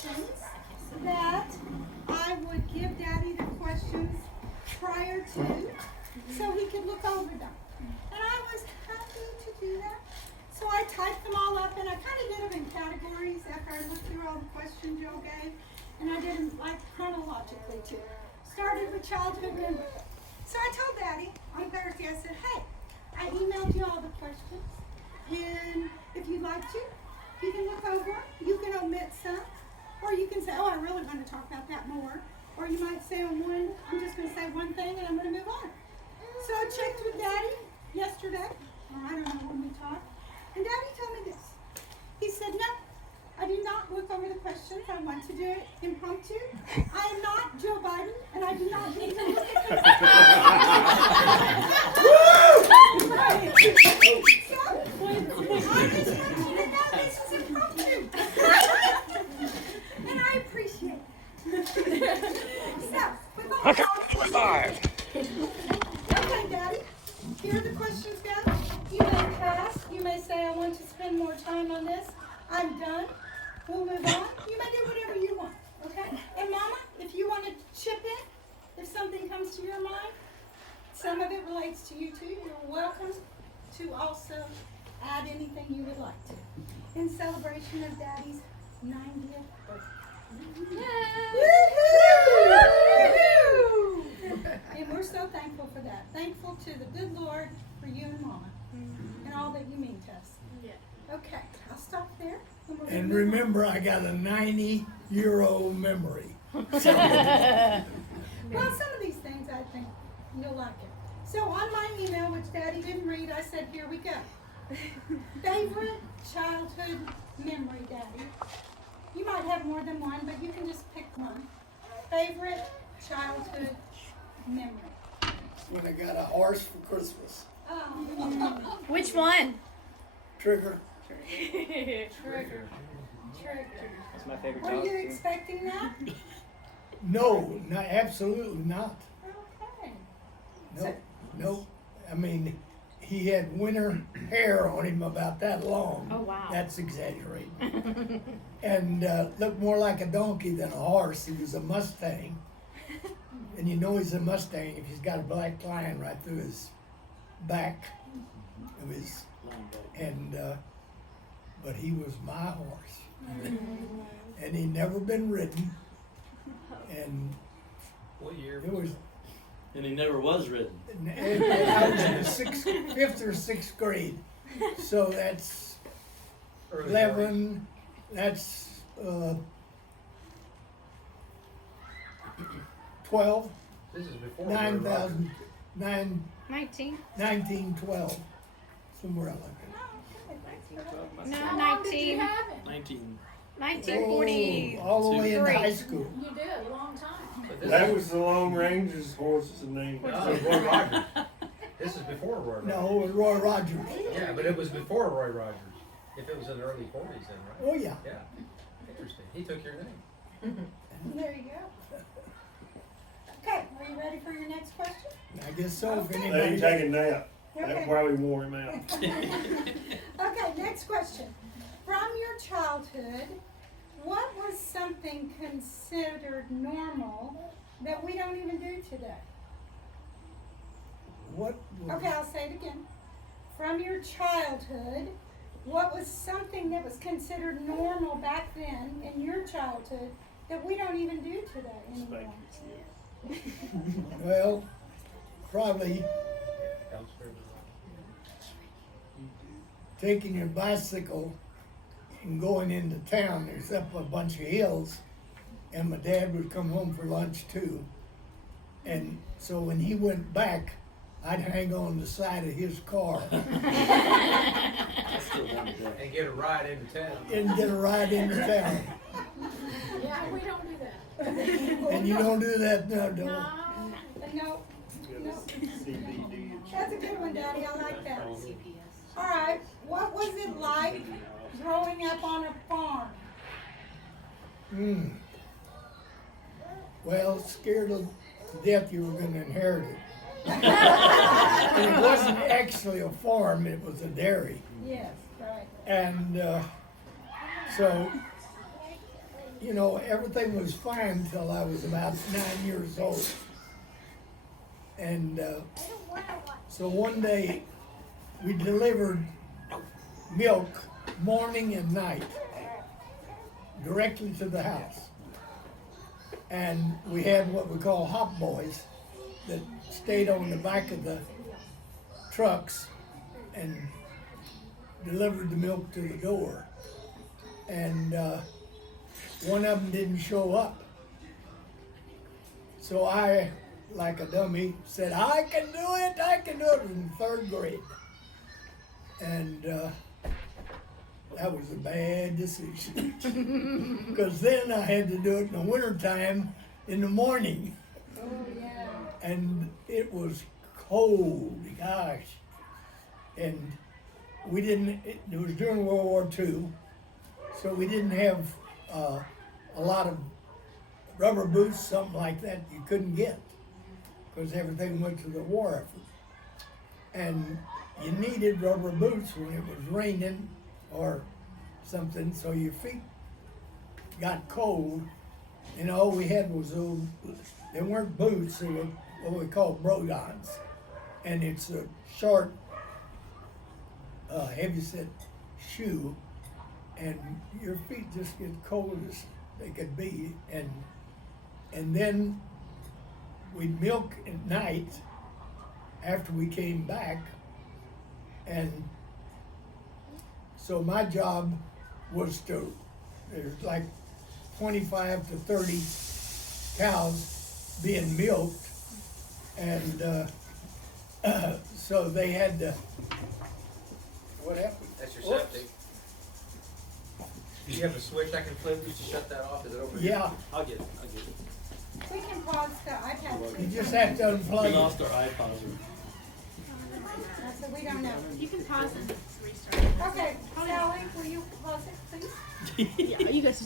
questions that I would give Daddy the questions prior to so he could look over them. And I was happy to do that. So I typed them all up and I kind of did them in categories after I looked through all the questions Joe gave. And I did them like chronologically too. Started with childhood memory. So I told Daddy on Thursday, I said, hey, I emailed you all the questions. And if you'd like to, you can look over them. You can omit some. Or you can say, oh, I really want to talk about that more. Or you might say on one, I'm just going to say one thing and I'm going to move on. So I checked with Daddy yesterday, or I don't know when we talked, and Daddy told me this. He said, no, I did not look over the questions. I want to do it impromptu. I am not Joe Biden, and I do not need to look at them. So, I just want you to know this is impromptu. And I appreciate it. So, with all okay, Daddy, here are the questions go. You may pass. You may say, I want to spend more time on this. I'm done. We'll move on. You may do whatever you want, okay? And Mama, if you want to chip in, if something comes to your mind, some of it relates to you too, you're welcome to also add anything you would like to. In celebration of Daddy's 90th birthday. Woo-hoo! And we're so thankful for that. Thankful to the good Lord for you and Mama and all that you mean to us. Okay, I'll stop there. And remember, I got a 90-year-old memory. Well, some of these things I think you'll like it. So on my email, which Daddy didn't read, I said, here we go. Favorite childhood memory, Daddy. You might have more than one, but you can just pick one. Favorite childhood memory. When I got a horse for Christmas. Oh. Which one? Trigger. Trigger. That's my favorite Were dog you too. expecting that? No, absolutely not. Okay. No. I mean, he had winter hair on him about that long. Oh, wow. That's exaggerating. And looked more like a donkey than a horse. He was a Mustang. And you know he's a Mustang if he's got a black line right through his back of his, and but he was my horse. And he never been ridden. And What year? it was, And he never was ridden. and I was in the fifth or sixth grade. So that's Early 11, that's 12, This is before 9,000, 19. 1912, somewhere like that. No, How long did you 19. have it? 1940. Oh, all the way into Three. high school. You did, a long time. But this That is- was the Lone Ranger's horse's name. No, Roy Rogers. This is before Roy Rogers. No, Roy Rogers. Yeah, but it was before Roy Rogers. If it was in the early 40s then, right? Oh, yeah. Yeah. Interesting. He took your name. There you go. Okay, are you ready for your next question? I guess so. If They anybody. ain't taking that. Okay. That probably wore him out. Okay, next question. From your childhood, what was something considered normal that we don't even do today? What? was- Okay, I'll say it again. From your childhood, what was something that was considered normal back then in your childhood that we don't even do today anymore? Well, probably taking your bicycle and going into town. There's up a bunch of hills, and my dad would come home for lunch too. And so when he went back, I'd hang on the side of his car I still done today. And get a ride into town. and get a ride into town. Yeah, we don't do that. And you don't do that now, don't you? No, no. That's a good one, Daddy. I like that. All right. What was it like growing up on a farm? Well, scared to death you were going to inherit it. And it wasn't actually a farm, it was a dairy. Yes, right. And so you know, everything was fine till I was about 9 years old. And so one day we delivered milk morning and night directly to the house. And we had what we call hop boys that stayed on the back of the trucks and delivered the milk to the door. And one of them didn't show up. So I, like a dummy, said, I can do it in 3rd grade. And that was a bad decision. Because then I had to do it in the wintertime in the morning. Oh, yeah. And it was cold, gosh. And we didn't, it was during World War II, so we didn't have a lot of rubber boots, something like that you couldn't get, because everything went to the war effort. And you needed rubber boots when it was raining or something, so your feet got cold, and all we had was those, they weren't boots, they were what we call brodons. And it's a short, heavyset shoe, and your feet just get cold as they could be. And then we'd milk at night after we came back. And so my job was to, there's like 25 to 30 cows being milked. And so they had to, what happened? That's your Whoops. septic. Do you have a switch I can flip just to shut that off? Is it over here? Yeah, I'll get it. We can pause the iPad. you just have to We unplug it. lost our iPod. So we don't know. You can pause and restart. Okay, Sally, will you pause it, please? Yeah, you guys.